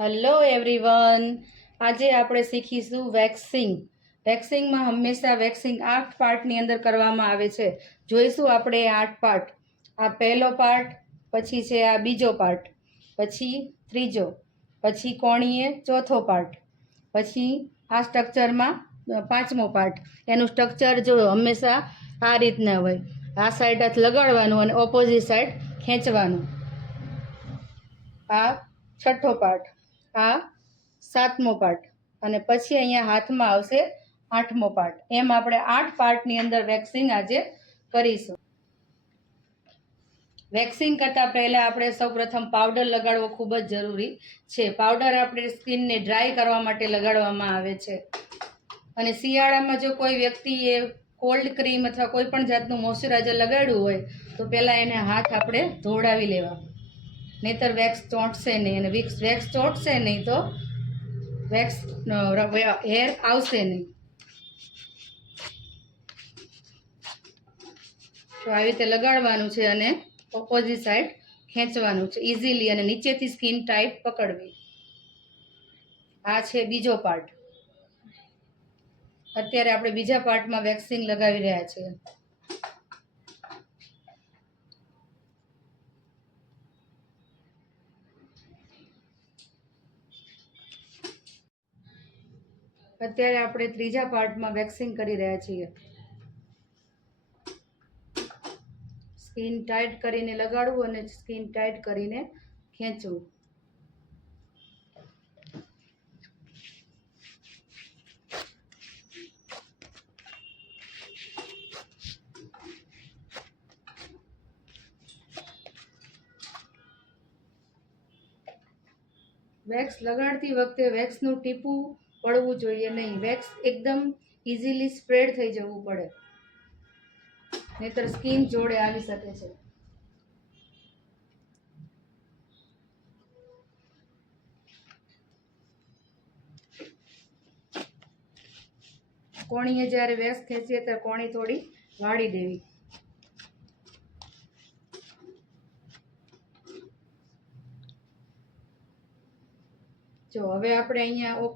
Hello everyone, આજે આપણે શીખીશું વેક્સિંગ. વેક્સિંગમાં હંમેશા વેક્સિંગ 8 પાર્ટની અંદર કરવામાં આવે છે. જોઈશું આપણે 8 પાર્ટ. આ પહેલો પાર્ટ, પછી છે આ બીજો પાર્ટ, પછી ત્રીજો, પછી કોણીએ ચોથો પાર્ટ, પછી આ સ્ટ્રક્ચરમાં પાંચમો પાર્ટ. એનું સ્ટ્રક્ચર જો હંમેશા આ રીતના હોય. આ સાઈડ હાથ લગાડવાનું અને ઓપોઝિટ સાઈડ ખેંચવાનું. આ છઠ્ઠો પાર્ટ, આ સાતમો પાર્ટ, અને પછી અહીંયા હાથમાં આવશે આઠમો પાર્ટ. એમ આપણે 8 પાર્ટની અંદર વેક્સિંગ આજે કરીશું. વેક્સિંગ કરતાં પહેલાં આપણે સૌપ્રથમ પાવડર લગાડવો ખૂબ જ જરૂરી છે. પાવડર આપણે સ્કિનને ડ્રાય કરવા માટે લગાડવામાં આવે છે. અને શિયાળામાં જો કોઈ વ્યક્તિએ કોલ્ડ ક્રીમ અથવા કોઈ પણ જાતનું મોઇશ્ચરાઇઝર લગાડ્યું હોય તો પહેલાં એને હાથ આપણે ધોવડાવી લેવા, નહીંતર વેક્સ ચોંટશે નહીં. અને વેક્સ ચોંટશે નહીં તો વેક્સ હેર આવશે નહીં. તો આવી રીતે લગાડવાનું છે અને ઓપોઝિટ સાઈડ ખેંચવાનું છે ઇઝીલી, અને નીચેથી સ્કિન ટાઈટ પકડવી. આ છે બીજો પાર્ટ. અત્યારે આપણે બીજા પાર્ટમાં વેક્સિંગ લગાવી રહ્યા છીએ. અત્યારે આપણે ત્રીજા પાર્ટમાં વેક્સિંગ કરી રહ્યા છીએ. સ્કિન ટાઈટ કરીને લગાડવું અને સ્કિન ટાઈટ કરીને ખેંચવું. વેક્સ લગાડતી વખતે વેક્સનું ટીપું પડવું જોઈએ નહીં. વેક્સ એકદમ ઇઝીલી સ્પ્રેડ થઈ જવું પડે, નહીતર સ્કિન જોડે આવી શકે છે. કોણીએ જ્યારે વેક્સ ખેંચીએ ત્યારે કોણી થોડી વાળી દેવી. જો હવે આપણે અહીંયા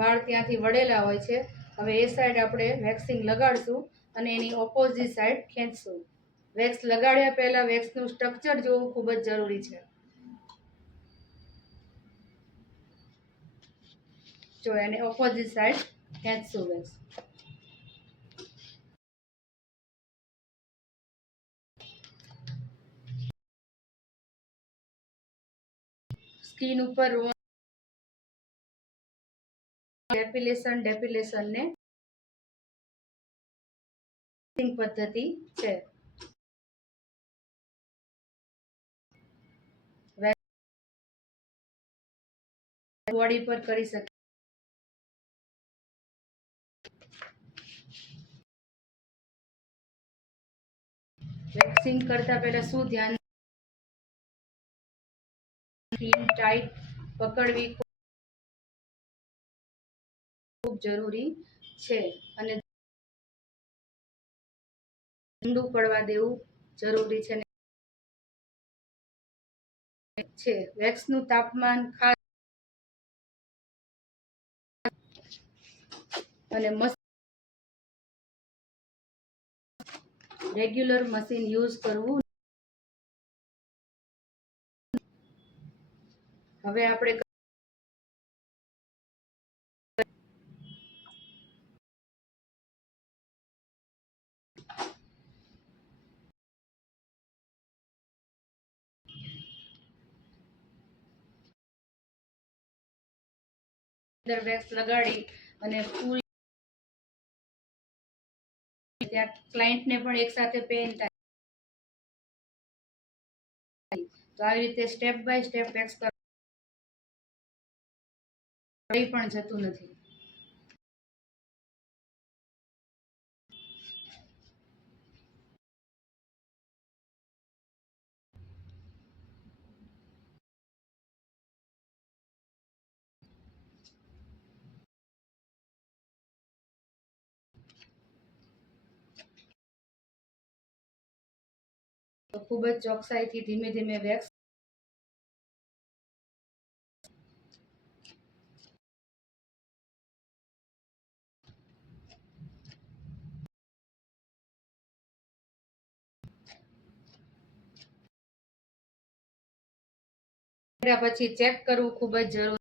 વાળ ત્યાંથી વળેલા હોય છે, હવે એ સાઈડ આપણે વેક્સિંગ લગાડશું અને એની ઓપોઝિટ સાઈડ ખેંચશું. વેક્સ લગાડ્યા પહેલાં વેક્સનું સ્ટ્રક્ચર જોવું ખૂબ જ જરૂરી છે. જો એને ઓપોઝિટ સાઈડ ખેંચશું વેક્સ. સ્કિન ઉપર ડેપિલેશનને પદ્ધતિ છે. બોડી પર કરી શકે. વેક્સિંગ કરતા પહેલા શું ધ્યાન? સ્કિન ટાઈટ પકડવી ખૂબ જરૂરી છે અને ઠંડુ પડવા દેવું જરૂરી છે. વેક્સનું તાપમાન ખાસ અને રેગ્યુલર મશીન યુઝ કરવું. હવે આપણે વેક્સ લગાડી અને ફૂલ ત્યાં ક્લાયન્ટને પણ એક સાથે પેન થાય. તો આવી રીતે સ્ટેપ બાય સ્ટેપ વેક્સ કંઈ પણ જતું નથી. તો ખૂબ જ ચોકસાઈથી ધીમે ધીમે વેક્સ પછી ચેક કરવું ખૂબ જ જરૂરી